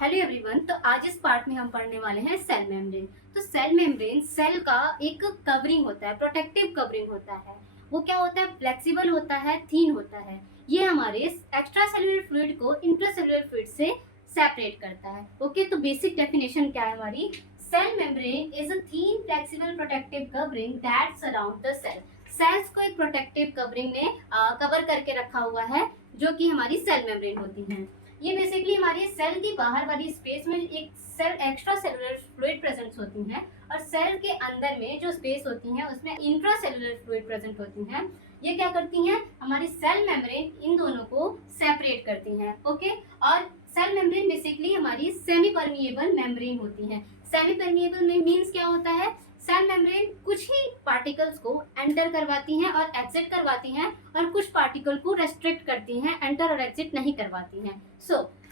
Hello everyone. तो आज इस पार्ट में हम पढ़ने वाले हैं सेल मेम्ब्रेन। तो सेल मेम्ब्रेन सेल का एक कवरिंग होता है, प्रोटेक्टिव कवरिंग होता है। वो क्या होता है? फ्लेक्सिबल होता है, थीन होता है। ये हमारे एक्स्ट्रा सेलुलर फ्लूइड को इंट्रासेलुलर फ्लूइड से सेपरेट करता है। ओके, तो बेसिक डेफिनेशन क्या है हमारी? Cell membrane is a thin flexible protective covering that surround the cell. Cells को एक प्रोटेक्टिव कवरिंग ने कवर करके रखा हुआ है, जो कि हमारी सेल मेम्ब्रेन होती है। ये बेसिकली हमारी सेल की बाहर वाली स्पेस में एक cell extra cellular fluid present होती है, और सेल के अंदर में जो स्पेस होती है उसमें इंट्रा सेलुलर फ्लूइड प्रेजेंट होती है। ये क्या करती हैं? हमारी सेल मेम्ब्रेन इन दोनों को सेपरेट करती हैं। ओके, और सेल मेम्ब्रेन बेसिकली हमारी सेमी परमिएबल मेम्ब्रेन होती है। सेमी परमिएबल में मीन्स क्या होता है? सेल मेम्ब्रेन कुछ ही पार्टिकल्स को एंटर करवाती हैं और एग्जिट करवाती हैं, और कुछ पार्टिकल को रेस्ट्रिक्ट करती हैं, एंटर और एग्जिट नहीं करवाती हैं।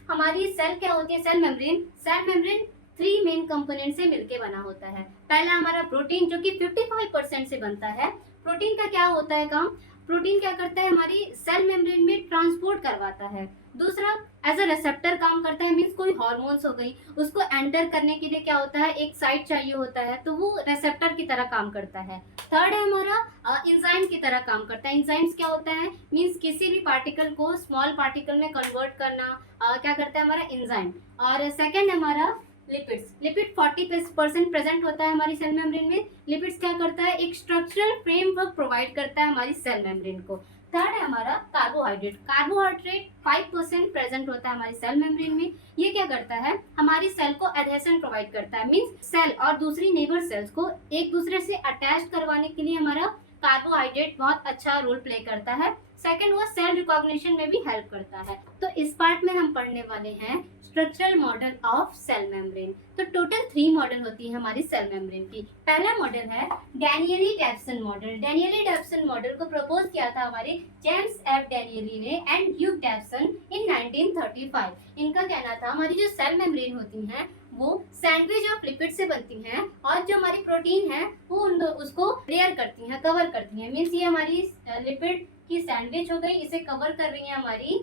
हमारी सेल क्या होती है? सेल मेम्ब्रेन 3 मेन कंपोनेंट से मिलके बना होता है। पहला हमारा प्रोटीन, जो कि 55% से बनता है। प्रोटीन का क्या होता है काम? प्रोटीन क्या करता है? हमारी सेल मेम्ब्रेन में ट्रांसपोर्ट करवाता है। दूसरा, एज अ रिसेप्टर काम करता है। मीन्स कोई हार्मोन्स हो गई, उसको एंटर करने के लिए क्या होता है? एक साइट चाहिए होता है, तो वो रिसेप्टर की तरह काम करता है। थर्ड है हमारा इंजाइम की तरह काम करता है। इंजाइम्स क्या होता है? मीन्स किसी भी पार्टिकल को स्मॉल पार्टिकल में कन्वर्ट करना क्या करता है हमारा इंजाइम। और सेकंड हमारा लिपिड्स। लिपिड 40% प्रेजेंट होता है हमारी सेल मेम्ब्रेन में। लिपिड्स क्या करता है? एक स्ट्रक्चरल फ्रेमवर्क प्रोवाइड करता है हमारी सेल मेम्ब्रेन को। थर्ड है हमारा कार्बोहाइड्रेट। कार्बोहाइड्रेट 5% प्रेजेंट होता है हमारी सेल मेम्ब्रेन में। ये क्या करता है? हमारी सेल को एडहेशन प्रोवाइड करता है। मीन्स सेल और दूसरी नेबर सेल्स को एक दूसरे से अटैच करवाने के लिए हमारा कार्बोहाइड्रेट बहुत अच्छा रोल प्ले करता है। सेकंड, वो सेल रिकॉग्निशन में भी हेल्प करता है। तो इस पार्ट में हम पढ़ने वाले हैं structural model of cell membrane. तो टोटल 3 मॉडल होती है हमारी सेल मेम्ब्रेन की। पहला मॉडल है डैनियली-डेवसन मॉडल। डैनियली-डेवसन मॉडल को प्रपोज किया था हमारे जेम्स एफ डैनियली ने एंड ह्यूग डेवसन इन 1935। इनका कहना था हमारी जो सेल मेम्ब्रेन होती है वो सैंडविच ऑफ लिपिड से बनती हैं, और जो हमारी प्रोटीन है वो उसको लेयर करती हैं, कवर करती हैं। मीन्स ये हमारी लिपिड की सैंडविच हो गई, इसे कवर कर रही है हमारी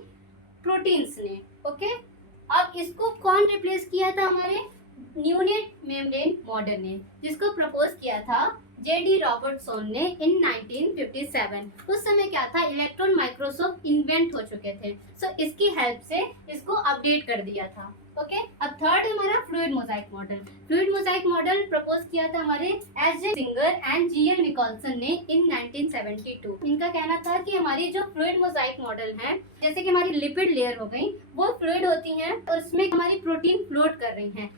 प्रोटीन्स ने। ओके, अब इसको कौन रिप्लेस किया था? हमारे न्यूनेट मेम्ब्रेन मॉडल ने, जिसको प्रपोज किया था जेडी रॉबर्टसन ने इन 1957। उस समय क्या था? इलेक्ट्रॉन माइक्रोस्कोप इन्वेंट हो चुके थे। इसकी हेल्प से इसको अपडेट कर दिया था। ओके, अब थर्ड हमारा fluid mosaic model. Fluid mosaic model propose किया था हमारे S J Singer and G N Nicolson ने इन 1972। इनका कहना था कि हमारी जो फ्लूइड मोजाइक मॉडल है, जैसे कि हमारी लिपिड लेयर हो गई, वो फ्लूइड होती हैं और उसमें हमारी प्रोटीन फ्लोट कर रही हैं।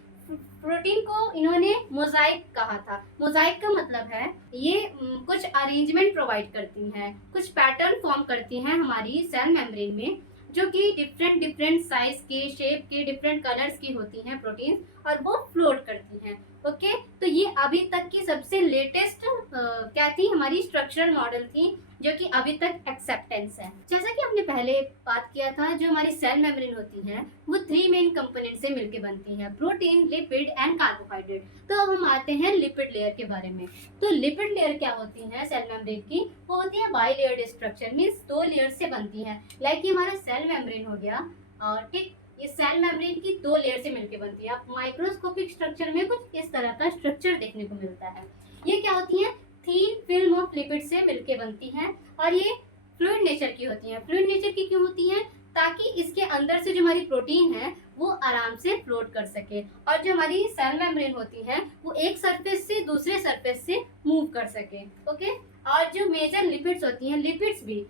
प्रोटीन को इन्होंने मोजाइक कहा था। मोजाइक का मतलब है ये कुछ अरेंजमेंट प्रोवाइड करती हैं, कुछ पैटर्न फॉर्म करती हैं हमारी सेल मेम्ब्रेन में, जो कि डिफरेंट साइज के, शेप के, डिफरेंट कलर्स की होती हैं प्रोटीन, और वो फ्लोट करती हैं। ओके, तो ये अभी तक की सबसे लेटेस्ट क्या थी? हमारी स्ट्रक्चरल मॉडल थी, जो कि अभी तक एक्सेप्टेंस है। जैसा कि हमने पहले बात किया था, जो हमारी सेल मेम्ब्रेन होती है वो 3 मेन कंपोनेंट से मिलकर बनती है, प्रोटीन, लिपिड एंड कार्बोहाइड्रेट। तो अब हम आते हैं लिपिड लेयर के बारे में। तो लिपिड लेयर क्या होती है सेल मेम्ब्रेन की? वो होती है बाइलेयर्ड स्ट्रक्चर। मीन्स 2 लेयर से बनती है। लाइक ये हमारा सेल मेम्ब्रेन हो गया, और ठीक ये सेल मेम्ब्रेन की 2 लेयर से मिलकर बनती है। आप माइक्रोस्कोपिक स्ट्रक्चर में कुछ इस तरह का स्ट्रक्चर देखने को मिलता है। ये क्या होती है? थीन फिल्म ऑफ लिपिड से मिलकर बनती हैं, और ये फ्लूइड नेचर की होती हैं। फ्लूइड नेचर की क्यों होती हैं? ताकि इसके अंदर से जो हमारी प्रोटीन है वो आराम से फ्लोट कर सके, और जो हमारी सेल मेम्ब्रेन होती है वो एक सरफेस से दूसरे सरफेस से मूव कर सके। ओके, और जो मेजर लिपिड्स होती हैं, लिपिड्स भी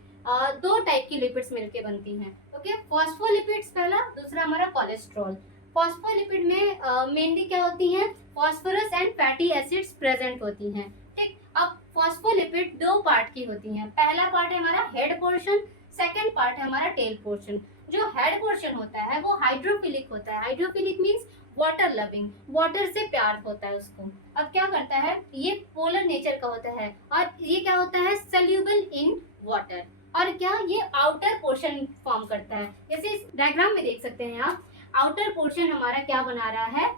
2 टाइप की लिपिड्स मिलके बनती हैं। ओके, फॉस्फोलिपिड्स पहला, दूसरा हमारा कोलेस्ट्रॉल। फॉस्फोलिपिड में मेनली क्या होती हैं? Phosphorus and fatty acids present होती हैं। ठीक, अब फॉस्फोलिपिड 2 पार्ट की होती हैं। पहला पार्ट है हमारा हेड पोर्शन, सेकंड पार्ट है हमारा टेल पोर्शन। जो हेड पोर्शन होता है वो हाइड्रोफिलिक होता है। Hydrophilic means water loving, water से प्यार होता है उसको। अब क्या करता है? ये पोलर नेचर का होता है, और ये क्या होता है? Soluble in water. और क्या? ये आउटर पोर्शन फॉर्म करता है। जैसे इस डायग्राम में देख सकते हैं आप, आउटर पोर्शन हमारा क्या बना रहा है?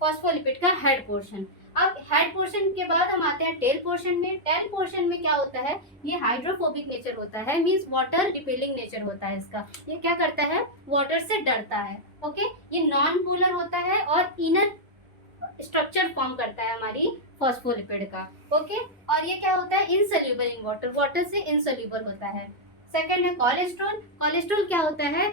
फॉस्फोलिपिड का हेड पोर्शन। अब हेड पोर्शन के बाद हम आते हैं टेल पोर्शन में। टेल पोर्शन में क्या होता है, ये हाइड्रोफोबिक नेचर होता है, मींस वाटर रिपेलिंग नेचर होता है इसका। ये क्या करता है, वाटर से डरता है। ओके, ये नॉन पोलर होता है और इनर स्ट्रक्चर फॉर्म करता है हमारी फॉस्फोलिपिड का। ओके, और ये क्या होता है, इनसोल्यूबल इन वाटर, वाटर से इनसोल्यूबल होता है। सेकंड है कोलेस्ट्रॉल। कोलेस्ट्रॉल क्या होता है,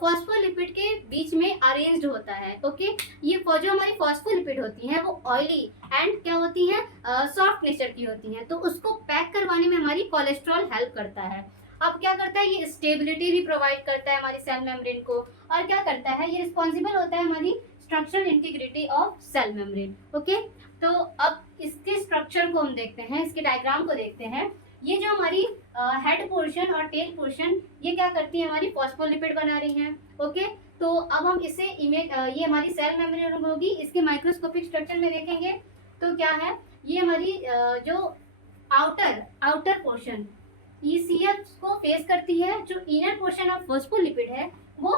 फॉस्फोलिपिड के बीच में अरेंज्ड होता है। ओके, ये जो हमारी फॉस्फोलिपिड होती हैं वो ऑयली एंड क्या होती हैं, सॉफ्ट नेचर की होती हैं, तो उसको पैक करवाने में हमारी कोलेस्ट्रॉल हेल्प करता है। अब क्या करता है, ये स्टेबिलिटी भी प्रोवाइड करता है हमारी सेल मेम्ब्रेन को, और क्या करता है, ये रिस्पॉन्सिबल होता है हमारी structural integrity of cell membrane. Okay, तो अब इसके स्ट्रक्चर को हम देखते हैं, इसके डायग्राम को देखते हैं। ये जो हमारी हेड पोर्शन और टेल पोर्शन, ये क्या करती है, हमारी फॉस्फोलिपिड बना रही हैं। ओके, तो अब हम इसे इमेज, ये हमारी सेल मेम्ब्रेन होगी, इसके माइक्रोस्कोपिक स्ट्रक्चर में देखेंगे तो क्या है, ये हमारी जो आउटर पोर्शन ECF को फेस करती है, जो इनर पोर्शन ऑफ फॉस्फोलिपिड है वो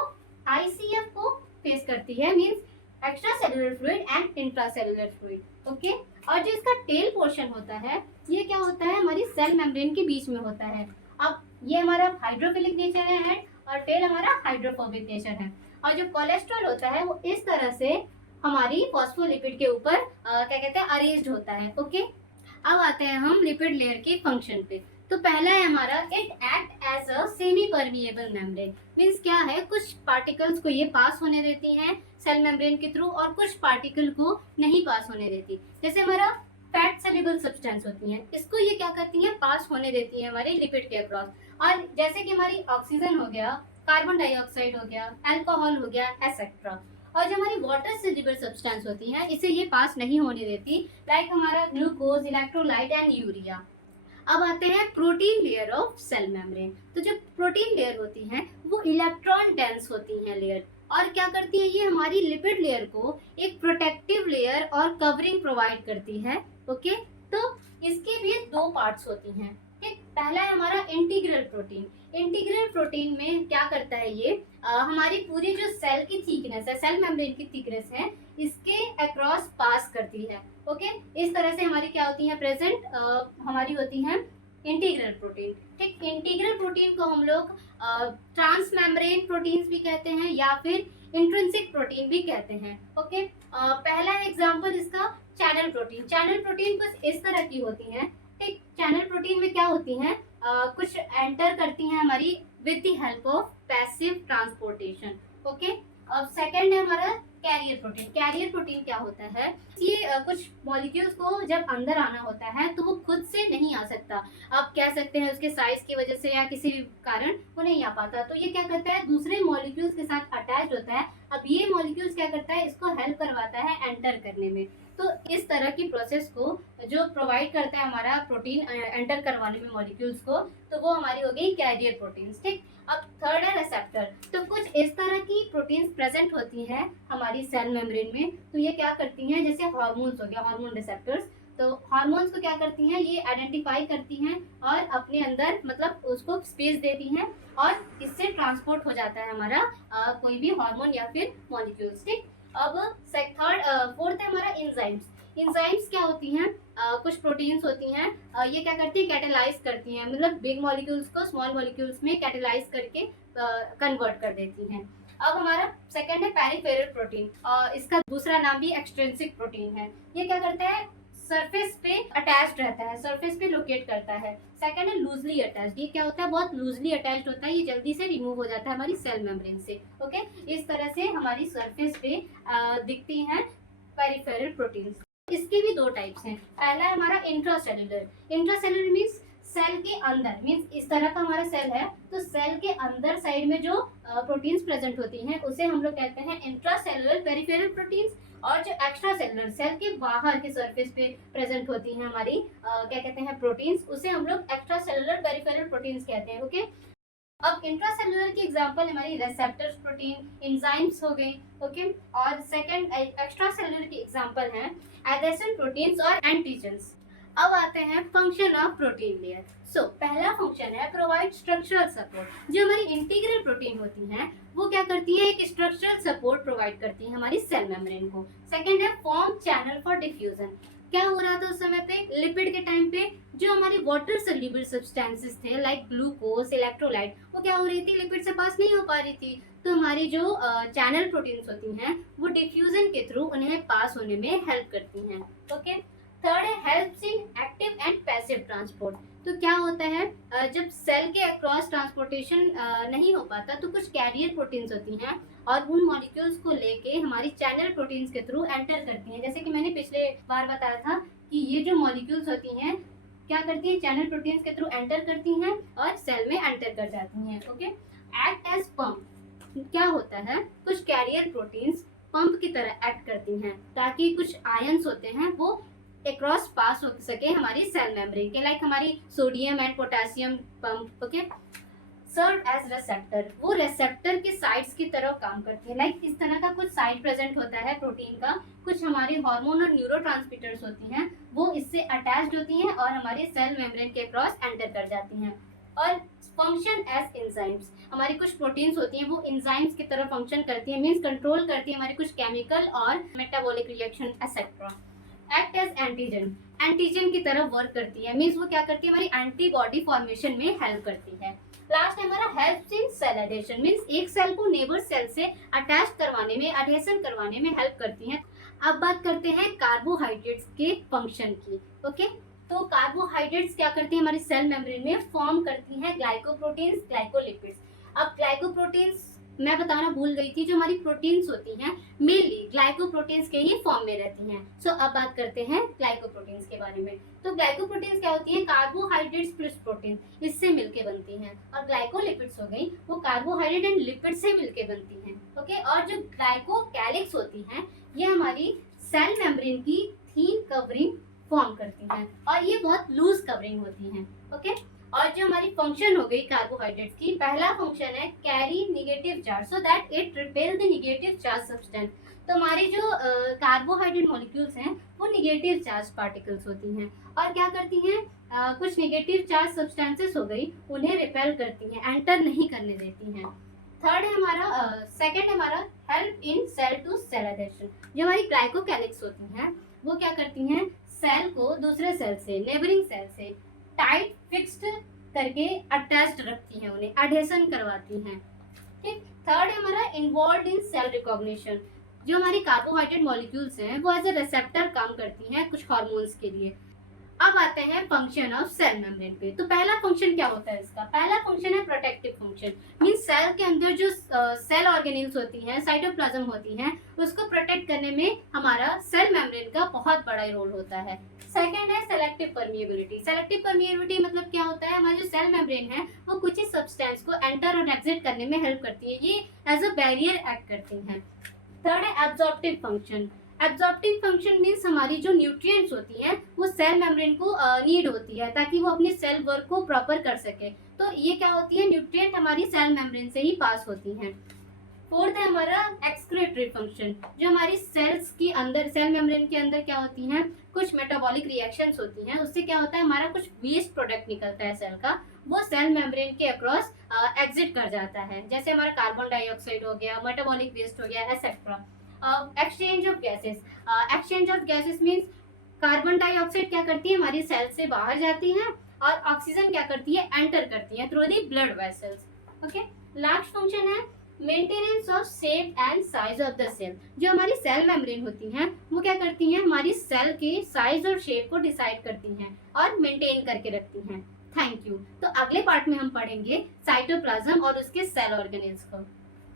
ICF को फेस करती है, means extra cellular fluid and intracellular fluid. Okay, और जो इसका टेल पोर्शन होता है, ये क्या होता है, हमारी सेल मेम्ब्रेन के बीच में होता है। अब ये हमारा हाइड्रोफिलिक नेचर है हेड, और टेल हमारा हाइड्रोफोबिक नेचर है। और जो कोलेस्ट्रॉल होता है वो इस तरह से हमारी फॉस्फोलिपिड के ऊपर क्या कहते हैं, अरेंज्ड होता है। ओके, अब आते हैं हम लिपिड लेयर के फंक्शन पे। तो पहला है हमारा, it act as a semi permeable membrane. Means क्या है, कुछ पार्टिकल्स को ये पास होने देती हैं सेल मेम्ब्रेन के थ्रू, और कुछ पार्टिकल को नहीं पास होने देती। जैसे हमारा फैट सेल्युबल सब्सटेंस होती हैं, इसको ये क्या करती हैं, पास होने देती हैं हमारे लिपिड के अक्रॉस। और जैसे कि हमारी ऑक्सीजन हो गया, कार्बन डाइऑक्साइड हो गया, अल्कोहल हो गया, एसेट्रा। और जो हमारी वाटर सेल्युबल सब्सटेंस होती हैं, इसे ये पास नहीं होने देती, लाइक हमारा ग्लूकोज, इलेक्ट्रोलाइट एंड यूरिया। अब आते हैं protein layer of cell membrane. तो जो प्रोटीन लेयर होती हैं वो इलेक्ट्रॉन डेंस होती हैं लेयर, और क्या करती है, ये हमारी लिपिड लेयर को एक प्रोटेक्टिव लेयर और कवरिंग प्रोवाइड करती है। ओके, तो इसके भी दो पार्ट्स होती हैं। ठीक, पहला है हमारा इंटीग्रल प्रोटीन। इंटीग्रल प्रोटीन में क्या करता है, ये हमारी पूरी जो सेल की थिकनेस है, सेल मेम्ब्रेन की थिकनेस है, इसके अक्रॉस पास करती है। ओके, इस तरह से हमारी क्या होती है प्रेजेंट, हमारी होती हैं इंटीग्रल प्रोटीन। ठीक, इंटीग्रल प्रोटीन को हम लोग ट्रांस मेम्ब्रेन प्रोटीन्स भी कहते हैं या फिर इंट्रिंसिक प्रोटीन भी कहते हैं। ओके, पहला एग्जांपल इसका चैनल प्रोटीन। चैनल प्रोटीन कुछ इस तरह की होती हैं। ठीक, चैनल प्रोटीन में क्या होती हैं, कुछ एंटर करती हैं हमारी with the help of passive transportation. Okay, अब सेकंड है हमारा कैरियर प्रोटीन। कैरियर प्रोटीन क्या होता है, ये कुछ मॉलिक्यूल्स को जब अंदर आना होता है तो वो खुद से नहीं आ सकता, आप कह सकते हैं उसके साइज की वजह से या किसी भी कारण वो नहीं आ पाता, तो ये क्या करता है, दूसरे मॉलिक्यूल्स के साथ अटैच होता है। अब ये मॉलिक्यूल्स क्या करता है, इसको हेल्प करवाता है एंटर करने में। तो इस तरह की प्रोसेस को जो प्रोवाइड करता है हमारा प्रोटीन एंटर करवाने में मॉलिक्यूल्स को, तो वो हमारी हो गई कैरियर प्रोटीन्स। ठीक, अब थर्ड है रिसेप्टर। तो कुछ इस तरह की प्रोटीन्स प्रेजेंट होती हैं हमारी सेल मेम्ब्रेन में, तो ये क्या करती हैं, जैसे हार्मोन्स हो गया, हार्मोन रिसेप्टर्स, तो हार्मोन्स को क्या करती हैं, ये आइडेंटिफाई करती हैं और अपने अंदर मतलब उसको स्पेस देती हैं, और इससे ट्रांसपोर्ट हो जाता है हमारा कोई भी हार्मोन या फिर मॉलिक्यूल्स। ठीक, अब फोर्थ है हमारा इंजाइम्स। इंजाइम्स क्या होती हैं, कुछ प्रोटीन्स होती हैं, ये क्या करती है, कैटेलाइज करती हैं, मतलब बिग मॉलिक्यूल्स को स्मॉल मॉलिक्यूल्स में कैटेलाइज करके कन्वर्ट कर देती हैं। अब हमारा सेकंड है पेरिफेरल प्रोटीन, इसका दूसरा नाम भी एक्सट्रिंसिक प्रोटीन है। ये क्या करता है, सरफेस पे अटैच्ड रहता है, सरफेस पे लोकेट करता है। सेकंड है लूजली अटैच्ड। ये क्या होता है, बहुत लूजली अटैच्ड होता है, ये जल्दी से रिमूव हो जाता है हमारी सेल मेम्ब्रेन से। ओके, इस तरह से हमारी सरफेस पे दिखती हैं पेरिफेरल प्रोटीन्स। इसके भी दो टाइप्स हैं। पहला है हमारा इंट्रासेलुलर। इंट्रासेलुलर मीन्स सेल के अंदर, मीन्स इस तरह का हमारा सेल है तो सेल के अंदर साइड में जो प्रोटीन्स प्रेजेंट होती हैं उसे हम लोग कहते हैं इंट्रासेलुलर पेरिफेरल प्रोटीन्स। और जो एक्स्ट्रा सेलुलर, सेल के बाहर के सरफेस पे प्रेजेंट होती हैं हमारी क्या कहते हैं प्रोटीन्स, उसे हम लोग एक्स्ट्रा सेलुलर पेरिफेरल प्रोटीन्स कहते हैं। ओके, अब इंट्रासेलुलर की एग्जांपल हमारी रिसेप्टर्स प्रोटीन, एंजाइम्स हो गई। ओके, और सेकंड एक्स्ट्रा सेलुलर की एग्जांपल हैं एडेसन प्रोटीन्स और एंटीजन्स। अब आते हैं फंक्शन ऑफ प्रोटीन लेयर। सो पहला फंक्शन है प्रोवाइड स्ट्रक्चरल सपोर्ट। जो हमारी इंटीग्रल प्रोटीन होती हैं वो क्या करती है, एक स्ट्रक्चरल सपोर्ट प्रोवाइड करती है हमारी सेल मेम्ब्रेन को। सेकंड है फॉर्म चैनल फॉर डिफ्यूजन। क्या हो रहा था उस समय पे, लिपिड के टाइम पे जो हमारी वाटर सॉल्युबल सब्सटेंसेस थे लाइक ग्लूकोज, इलेक्ट्रोलाइट, वो क्या हो रही थी, लिपिड से पास नहीं हो पा रही थी। तो हमारी जो चैनल प्रोटीन्स होती हैं वो डिफ्यूजन के थ्रू उन्हें पास होने में हेल्प करती हैं। ओके, थर्ड है helps in active and passive transport. तो क्या होता है, जब सेल के अक्रॉस ट्रांसपोर्टेशन नहीं हो पाता तो कुछ कैरियर प्रोटीन्स होती हैं और उन मॉलिक्यूल्स को लेके हमारी चैनल प्रोटीन्स के थ्रू एंटर करती हैं। जैसे कि मैंने पिछले बार बताया था कि ये जो मॉलिक्यूल्स होती हैं क्या करती हैं, चैनल प्रोटीन्स के थ्रू एंटर करती हैं और सेल में एंटर कर जाती हैं। Okay, act as pump. क्या होता है, कुछ कैरियर प्रोटीन्स पंप की तरह एक्ट करती हैं ताकि कुछ आयंस होते हैं वो अक्रॉस पास हो सके हमारी सेल मेम्ब्रेन के, लाइक हमारी sodium and potassium pump. Okay, serve as receptor. वो रिसेप्टर के साइड्स की तरह काम करती है, लाइक इस तरह का कुछ साइड प्रेजेंट होता है प्रोटीन का, कुछ हमारी हार्मोन और न्यूरोट्रांसमीटर्स होती हैं वो इससे अटैच्ड होती हैं और हमारे सेल मेम्ब्रेन के क्रॉस एंटर कर जाती हैं। और फंक्शन एज एंजाइम्स, हमारी कुछ प्रोटीन्स होती हैं वो एंजाइम्स की तरह फंक्शन करती हैं, मींस कंट्रोल करती है हमारी कुछ केमिकल और metabolic reaction etcetera. Act as antigen, antigen की तरह वर्क करती है, मींस वो क्या करती है, हमारी एंटीबॉडी फॉर्मेशन में हेल्प करती है। लास्ट है हमारा help in cell adhesion, means एक सेल को नेबर सेल से अटैच करवाने में, एडहेशन करवाने में हेल्प करती है। अब बात करते हैं कार्बोहाइड्रेट्स के फंक्शन की। ओके, तो कार्बोहाइड्रेट्स क्या करती हैं, हमारी सेल मेम्ब्रेन में फॉर्म करती हैं ग्लाइकोप्रोटीन्स, ग्लाइकोलिपिड्स। अब ग्लाइकोप्रोटीन्स मैं बताना भूल गई थी, जो हमारी प्रोटीन्स होती हैं मेनली ग्लाइकोप्रोटीन्स के ही फॉर्म में रहती हैं। सो अब बात करते हैं ग्लाइकोप्रोटीन्स के बारे में। तो ग्लाइकोप्रोटीन्स क्या होती हैं, कार्बोहाइड्रेट्स प्लस प्रोटीन, इससे मिलके बनती हैं। और ग्लाइकोलिपिड्स हो गई, वो कार्बोहाइड्रेट एंड लिपिड से मिलके बनती हैं। ओके, और जो ग्लाइकोकैलिक्स होती हैं ये हमारी सेल मेम्ब्रेन की थीन कवरिंग फॉर्म करती हैं और ये बहुत लूज कवरिंग होती हैं। ओके, और जो हमारी फंक्शन हो गई कार्बोहाइड्रेट्स की, पहला फंक्शन है carry negative charge so that it repel the negative charge substance. तो हमारी जो कार्बोहाइड्रेट मॉलिक्यूल्स हैं वो नेगेटिव चार्ज पार्टिकल्स होती हैं और क्या करती हैं, कुछ नेगेटिव चार्ज सब्सटेंसेस हो गई उन्हें रिपेल करती हैं, एंटर नहीं करने देती हैं। थर्ड है हमारा, सेकंड है हमारा help in cell to cell adhesion. जो हमारी ग्लाइकोकैलिक्स होती हैं वो क्या करती हैं, सेल को दूसरे सेल से, नेबरिंग सेल से टाइट फिक्स्ड करके अटैच्ड रखती हैं, उन्हें एडहेशन करवाती हैं। ठीक, थर्ड है हमारा इन्वॉल्व इन सेल रिकॉग्निशन। जो हमारी कार्बोहाइड्रेट मॉलिक्यूल्स हैं वो एज ए रिसेप्टर काम करती हैं कुछ हार्मोन्स के लिए। अब आते हैं फंक्शन ऑफ सेल मेम्ब्रेन पे। तो पहला फंक्शन क्या होता है इसका, पहला फंक्शन है प्रोटेक्टिव फंक्शन, मींस सेल के अंदर जो सेल ऑर्गेनेल्स होती हैं, साइटोप्लाज्म होती हैं, उसको प्रोटेक्ट करने में हमारा सेल मेम्ब्रेन का बहुत बड़ा रोल होता है। सेकेंड है सेलेक्टिव परमिएबिलिटी। सेलेक्टिव परमिएबिलिटी मतलब क्या होता है, हमारा जो सेल मेम्ब्रेन है वो कुछ ही सब्सटेंस को एंटर और एग्जिट करने में हेल्प करती है, ये एज अ बैरियर एक्ट करती हैं। थर्ड है absorptive function. Absorptive function means हमारी जो न्यूट्रिएंट्स होती हैं वो सेल मेम्ब्रेन को नीड होती है ताकि वो अपने सेल वर्क को प्रॉपर कर सके। तो ये क्या होती है, न्यूट्रिएंट हमारी सेल मेम्ब्रेन से ही पास होती हैं। फोर्थ है हमारा एक्सक्रीटरी फंक्शन। जो हमारी सेल्स के अंदर, सेल मेम्ब्रेन के अंदर क्या होती हैं, कुछ मेटाबॉलिक रिएक्शंस होती हैं, उससे क्या होता है हमारा कुछ वेस्ट प्रोडक्ट निकलता है सेल का, वो सेल मेम्ब्रेन के अक्रॉस एग्जिट कर जाता है, जैसे हमारा कार्बन डाइऑक्साइड हो गया, मेटाबॉलिक वेस्ट हो गया, etcetera. Exchange of gases. Exchange of gases means carbon dioxide क्या करती है, हमारी सेल से बाहर जाती है और ऑक्सीजन क्या करती है, एंटर करती है through the blood vessels. Okay, last function है maintenance of shape and size of the cell. जो हमारी सेल मेम्ब्रेन होती हैं वो क्या करती हैं, हमारी सेल के साइज और शेप को डिसाइड करती हैं और मेंटेन करके रखती हैं। Thank you. तो अगले पार्ट में हम पढ़ेंगे साइटोप्लाज्म और उसके सेल ऑर्गेनेल्स को।